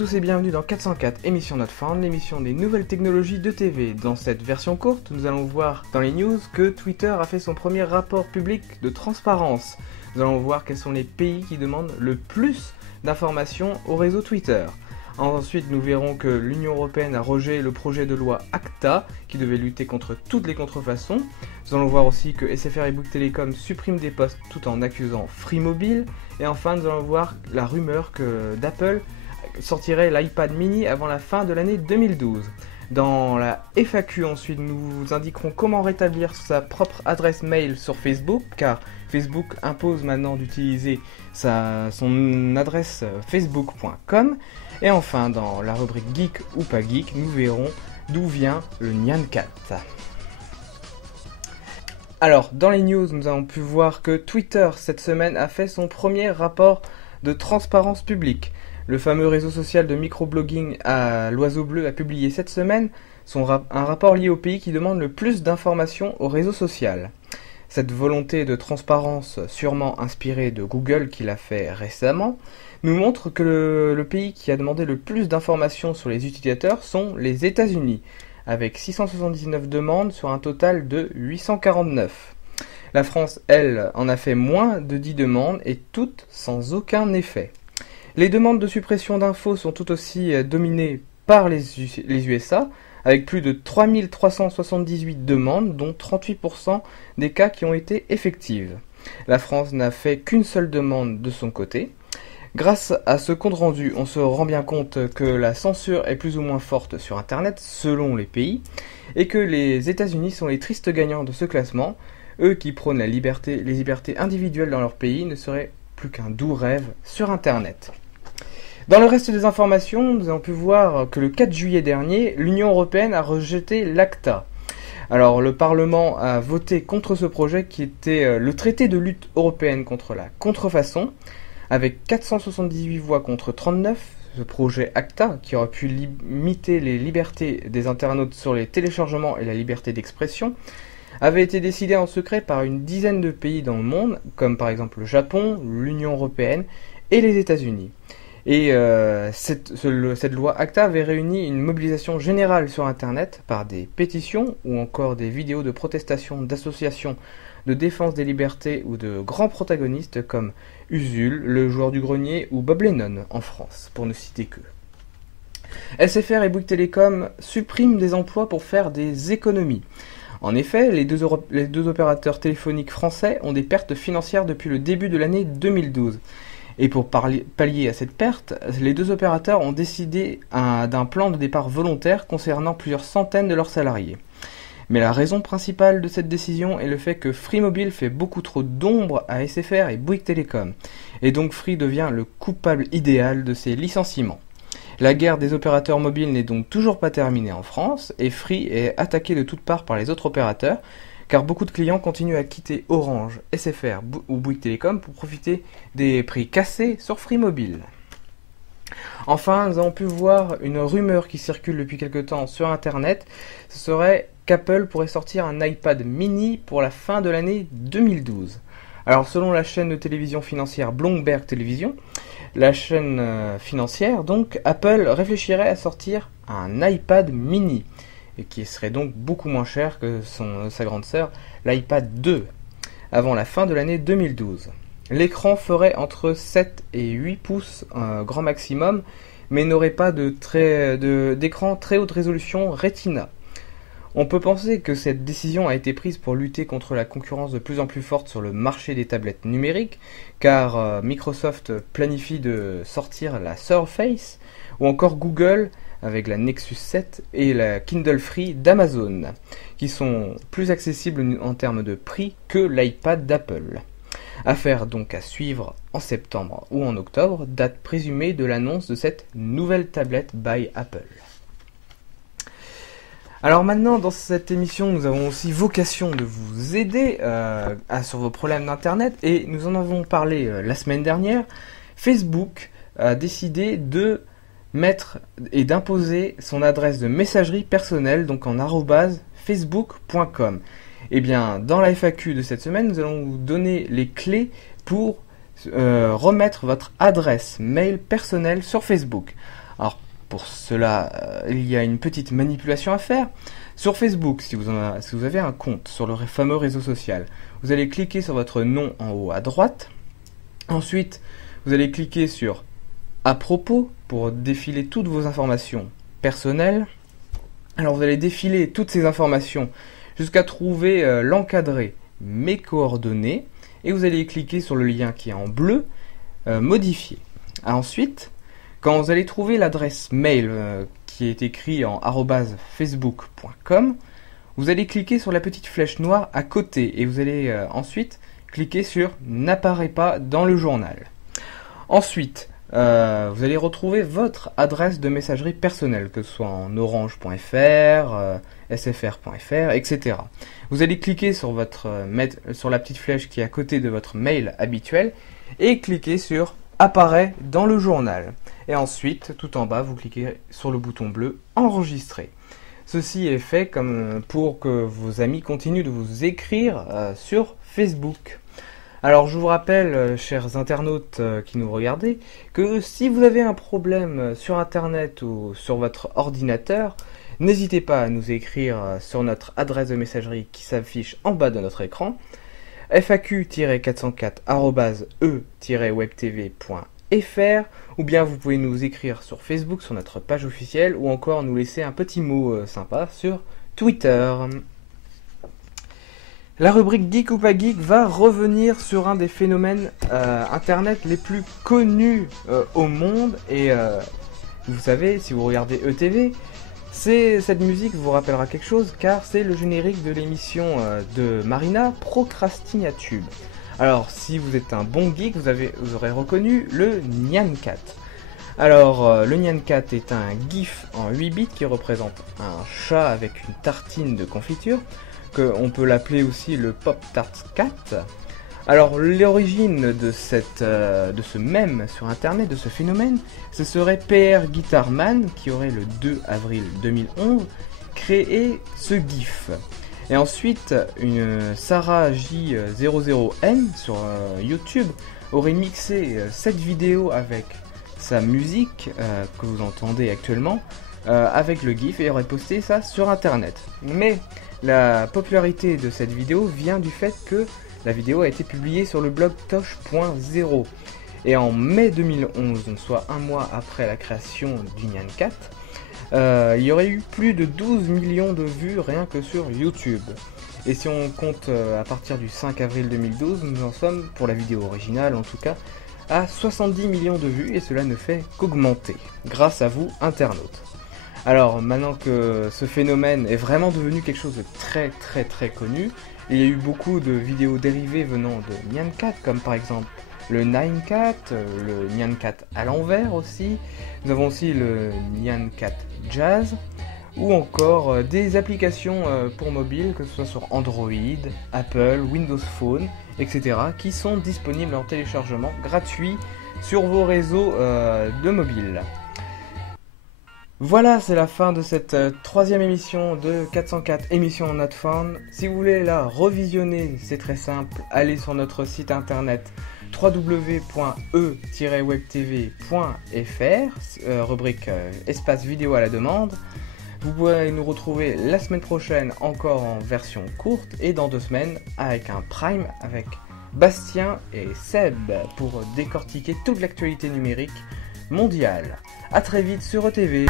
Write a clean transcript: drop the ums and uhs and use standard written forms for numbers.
tous et bienvenue dans 404, émission Not Found, l'émission des nouvelles technologies de TV. Dans cette version courte, nous allons voir dans les news que Twitter a fait son premier rapport public de transparence. Nous allons voir quels sont les pays qui demandent le plus d'informations au réseau Twitter. Ensuite, nous verrons que l'Union Européenne a rejeté le projet de loi ACTA, qui devait lutter contre toutes les contrefaçons. Nous allons voir aussi que SFR et Bouygues Telecom suppriment des postes tout en accusant Free Mobile. Et enfin, nous allons voir la rumeur que d'Apple sortirait l'iPad mini avant la fin de l'année 2012. Dans la FAQ ensuite, nous vous indiquerons comment rétablir sa propre adresse mail sur Facebook, car Facebook impose maintenant d'utiliser son adresse facebook.com. Et enfin, dans la rubrique Geek ou pas Geek, nous verrons d'où vient le Nyan Cat. Alors, dans les news, nous avons pu voir que Twitter, cette semaine, a fait son premier rapport de transparence publique. Le fameux réseau social de microblogging à l'Oiseau Bleu a publié cette semaine un rapport lié au pays qui demande le plus d'informations au réseau social. Cette volonté de transparence, sûrement inspirée de Google qui l'a fait récemment, nous montre que le pays qui a demandé le plus d'informations sur les utilisateurs sont les États-Unis, avec 679 demandes sur un total de 849. La France, elle, en a fait moins de 10 demandes et toutes sans aucun effet. Les demandes de suppression d'infos sont tout aussi dominées par les USA, avec plus de 3378 demandes, dont 38% des cas qui ont été effectives. La France n'a fait qu'une seule demande de son côté. Grâce à ce compte rendu, on se rend bien compte que la censure est plus ou moins forte sur Internet, selon les pays, et que les États-Unis sont les tristes gagnants de ce classement. Eux qui prônent les libertés individuelles dans leur pays ne seraient plus qu'un doux rêve sur Internet. Dans le reste des informations, nous avons pu voir que le 4 juillet dernier, l'Union Européenne a rejeté l'ACTA. Alors, le Parlement a voté contre ce projet qui était le traité de lutte européenne contre la contrefaçon, avec 478 voix contre 39. Ce projet ACTA, qui aurait pu limiter les libertés des internautes sur les téléchargements et la liberté d'expression, avait été décidé en secret par une dizaine de pays dans le monde, comme par exemple le Japon, l'Union Européenne et les États-Unis. Et cette loi ACTA avait réuni une mobilisation générale sur Internet par des pétitions ou encore des vidéos de protestation d'associations de défense des libertés ou de grands protagonistes comme Usul, le joueur du grenier ou Bob Lennon en France, pour ne citer que. SFR et Bouygues Telecom suppriment des emplois pour faire des économies. En effet, les deux opérateurs téléphoniques français ont des pertes financières depuis le début de l'année 2012. Et pour pallier à cette perte, les deux opérateurs ont décidé d'un plan de départ volontaire concernant plusieurs centaines de leurs salariés. Mais la raison principale de cette décision est le fait que Free Mobile fait beaucoup trop d'ombre à SFR et Bouygues Telecom, et donc Free devient le coupable idéal de ces licenciements. La guerre des opérateurs mobiles n'est donc toujours pas terminée en France, et Free est attaqué de toutes parts par les autres opérateurs, car beaucoup de clients continuent à quitter Orange, SFR ou Bouygues Telecom pour profiter des prix cassés sur Free Mobile. Enfin, nous avons pu voir une rumeur qui circule depuis quelque temps sur Internet. Ce serait qu'Apple pourrait sortir un iPad mini pour la fin de l'année 2012. Alors, selon la chaîne de télévision financière Bloomberg Television, la chaîne financière, donc, Apple réfléchirait à sortir un iPad mini, et qui serait donc beaucoup moins cher que sa grande sœur, l'iPad 2, avant la fin de l'année 2012. L'écran ferait entre 7 et 8 pouces grand maximum, mais n'aurait pas d'écran très haute résolution Retina. On peut penser que cette décision a été prise pour lutter contre la concurrence de plus en plus forte sur le marché des tablettes numériques, car Microsoft planifie de sortir la Surface, ou encore Google avec la Nexus 7 et la Kindle Free d'Amazon, qui sont plus accessibles en termes de prix que l'iPad d'Apple. Affaire donc à suivre en septembre ou en octobre, date présumée de l'annonce de cette nouvelle tablette by Apple. Alors maintenant, dans cette émission, nous avons aussi vocation de vous aider sur vos problèmes d'Internet, et nous en avons parlé la semaine dernière. Facebook a décidé de mettre et d'imposer son adresse de messagerie personnelle, donc en @facebook.com. Eh bien, dans la FAQ de cette semaine, nous allons vous donner les clés pour remettre votre adresse mail personnelle sur Facebook. Alors pour cela, il y a une petite manipulation à faire. Sur Facebook, si vous avez un compte sur le fameux réseau social, vous allez cliquer sur votre nom en haut à droite. Ensuite, vous allez cliquer sur à propos pour défiler toutes vos informations personnelles. Alors vous allez défiler toutes ces informations jusqu'à trouver l'encadré mes coordonnées et vous allez cliquer sur le lien qui est en bleu, modifier. Ensuite, quand vous allez trouver l'adresse mail qui est écrit en @facebook.com, vous allez cliquer sur la petite flèche noire à côté et vous allez ensuite cliquer sur n'apparaît pas dans le journal. Ensuite, vous allez retrouver votre adresse de messagerie personnelle, que ce soit en orange.fr, sfr.fr, etc. Vous allez cliquer sur la petite flèche qui est à côté de votre mail habituel et cliquer sur apparaît dans le journal. Et ensuite, tout en bas, vous cliquez sur le bouton bleu enregistrer. Ceci est fait comme pour que vos amis continuent de vous écrire sur Facebook. Alors je vous rappelle, chers internautes qui nous regardez, que si vous avez un problème sur Internet ou sur votre ordinateur, n'hésitez pas à nous écrire sur notre adresse de messagerie qui s'affiche en bas de notre écran, faq-404@e-webtv.fr, ou bien vous pouvez nous écrire sur Facebook, sur notre page officielle, ou encore nous laisser un petit mot sympa sur Twitter. La rubrique Geek ou pas Geek va revenir sur un des phénomènes internet les plus connus au monde. Et vous savez, si vous regardez ETV, cette musique vous rappellera quelque chose car c'est le générique de l'émission de Marina, Procrastinatube. Alors, si vous êtes un bon geek, vous aurez reconnu le Nyan Cat. Alors, le Nyan Cat est un GIF en 8 bits qui représente un chat avec une tartine de confiture. On peut l'appeler aussi le Pop Tart Cat. Alors l'origine de ce mème sur internet, de ce phénomène, ce serait PR Guitarman qui aurait le 2 avril 2011 créé ce GIF. Et ensuite, une Sarah J00N sur YouTube aurait mixé cette vidéo avec sa musique que vous entendez actuellement avec le GIF et aurait posté ça sur internet. Mais la popularité de cette vidéo vient du fait que la vidéo a été publiée sur le blog Tosh.0. Et en mai 2011, donc soit un mois après la création du Nyan Cat, il y aurait eu plus de 12 millions de vues rien que sur YouTube. Et si on compte à partir du 5 avril 2012, nous en sommes, pour la vidéo originale en tout cas, à 70 millions de vues et cela ne fait qu'augmenter, grâce à vous internautes. Alors maintenant que ce phénomène est vraiment devenu quelque chose de très connu, il y a eu beaucoup de vidéos dérivées venant de Nyan Cat, comme par exemple le Nine Cat, le Nyan Cat à l'envers aussi, nous avons aussi le Nyan Cat Jazz, ou encore des applications pour mobile, que ce soit sur Android, Apple, Windows Phone, etc., qui sont disponibles en téléchargement gratuit sur vos réseaux de mobile. Voilà, c'est la fin de cette troisième émission de 404 émissions Not Found. Si vous voulez la revisionner, c'est très simple, allez sur notre site internet www.e-webtv.fr, rubrique espace vidéo à la demande. Vous pourrez nous retrouver la semaine prochaine encore en version courte et dans 2 semaines avec un prime avec Bastien et Seb pour décortiquer toute l'actualité numérique mondiale. A très vite sur ETV.